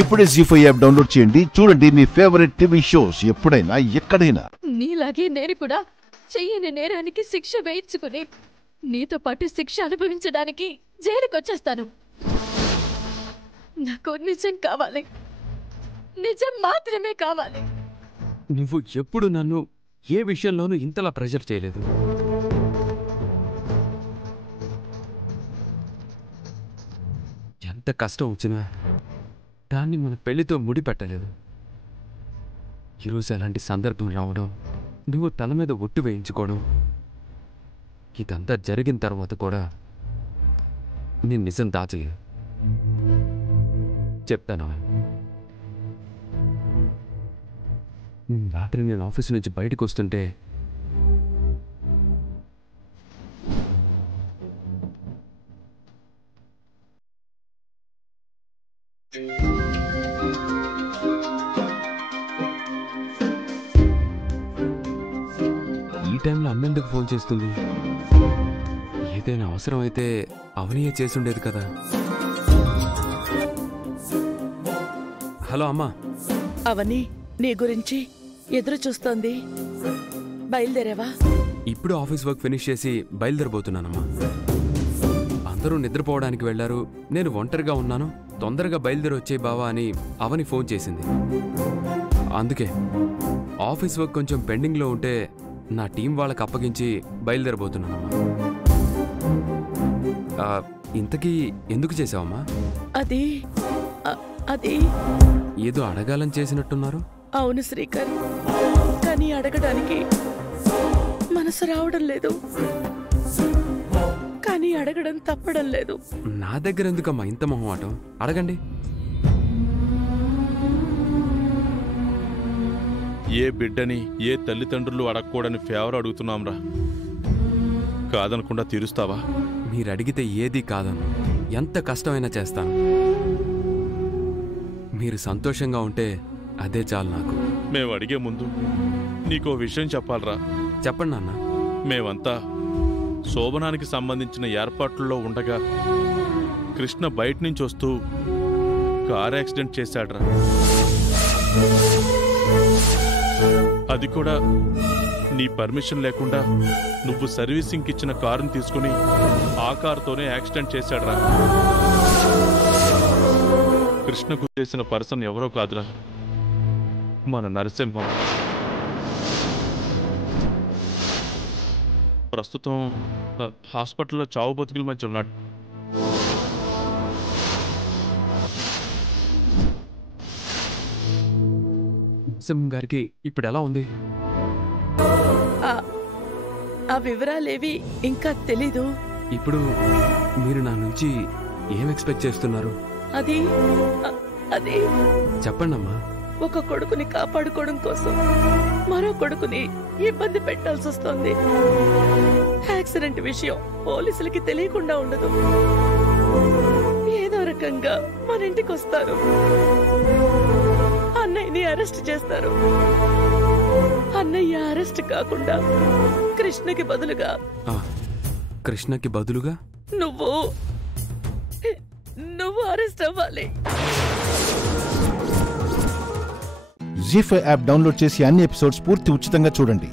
ఇప్పుడే జీ5 app download చేయండి. చూడండి మీ ఫేవరెట్ టీవీ షోస్ ఎప్పుడైనా ఎక్కడైనా. నీలాగే నేను కూడా చెయ్యని నేరానికి శిక్ష వేయించుకుని నీతో పాటు శిక్ష అనుభవించడానికి జైలుకి వచ్చేస్తాను. నాకు నిజం కావాలి, నిజం మాత్రమే కావాలి. నువ్వు ఎప్పుడు నన్ను ఏ విషయంలోనూ ఇంతలా ప్రెషర్ చేయలేదు. ఎంత కష్టం వచ్చినా దాన్ని మన పెళ్లితో ముడిపెట్టలేదు. ఈరోజు అలాంటి సందర్భం రావడం, నువ్వు తల మీద ఒట్టు వేయించుకోవడం, ఇదంతా జరిగిన తర్వాత కూడా నేను నిజం దాచలేదు. చెప్తాను. రాత్రి నేను ఆఫీస్ నుంచి బయటకు వస్తుంటే ఈ టైంలో అమ్మ ఎందుకు ఫోన్ చేస్తుంది? ఏదైనా అవసరం అయితే అవనియే చేసుండేది కదా. హలో అమ్మా. అవని నీ గురించి ఎదురు చూస్తోంది. బయలుదేరావా? ఇప్పుడు ఆఫీస్ వర్క్ ఫినిష్ చేసి బయలుదేరబోతున్నానమ్మా. అందరూ నిద్రపోవడానికి వెళ్లారు. నేను ఒంటరిగా ఉన్నాను. తొందరగా బయలుదేరి వచ్చే బావా అని అవని ఫోన్ చేసింది. అందుకే ఆఫీస్ వర్క్ కొంచెం పెండింగ్లో ఉంటే నా టీం వాళ్ళకి అప్పగించి బయలుదేరబోతున్నానమ్మా. ఇంతకీ ఎందుకు చేసావమ్మా? అది ఏదో అడగాలని చేసినట్టున్నారు. అవును శ్రీకర్, కానీ అడగడానికి మనసు రావడం లేదు. కానీ అడగడం తప్పడం లేదు. నా దగ్గర ఎందుకమ్మా ఇంత మొహమాటం? అడగండి. ఏ బిడ్డని ఏ తల్లిదండ్రులు అడగకూడని ఫేవర్ అడుగుతున్నాంరా. కాదనకుండా తీరుస్తావా? మీరు అడిగితే ఏది కాదను. ఎంత కష్టమైనా చేస్తాను. మీరు సంతోషంగా ఉంటే అదే చాలు నాకు. మేము అడిగే ముందు నీకో విషయం చెప్పాలరా. చెప్పండి నాన్న. మేమంతా శోభనానికి సంబంధించిన ఏర్పాట్లలో ఉండగా కృష్ణ బయట నుంచి వస్తూ కార్ యాక్సిడెంట్ చేశాడ్రా. అది కూడా నీ పర్మిషన్ లేకుండా నువ్వు సర్వీసింగ్కి ఇచ్చిన కారుని తీసుకుని ఆ కారుతోనే యాక్సిడెంట్ చేశాడ్రా. కృష్ణకు చేసిన పర్సన్ ఎవరో కాదురా, మన నరసింహం. ప్రస్తుతం హాస్పిటల్లో చావు బతుకుల మధ్య ఉన్నాడు. సింహం గారికి ఇప్పుడు ఎలా ఉంది? ఆ వివరాలేవి ఇంకా తెలీదు. ఇప్పుడు మీరు నా నుంచి ఏం ఎక్స్పెక్ట్ చేస్తున్నారు? అది చెప్పండి అమ్మా. ఒక కొడుకుని కాపాడుకోవడం కోసం మరో కొడుకుని ఇబ్బంది పెట్టాల్సి వస్తుంది. యాక్సిడెంట్ విషయం పోలీసులకి తెలియకుండా ఉండదు. ఏదో రకంగా మన ఇంటికి వస్తారు. అన్నయ్యని అరెస్ట్ చేస్తారు. అన్నయ్య అరెస్ట్ కాకుండా కృష్ణకి బదులుగా నువ్వు అరెస్ట్ అవ్వాలి. జీ5 యాప్ డౌన్లోడ్ చేసి అన్ని ఎపిసోడ్స్ పూర్తి ఉచితంగా చూడండి.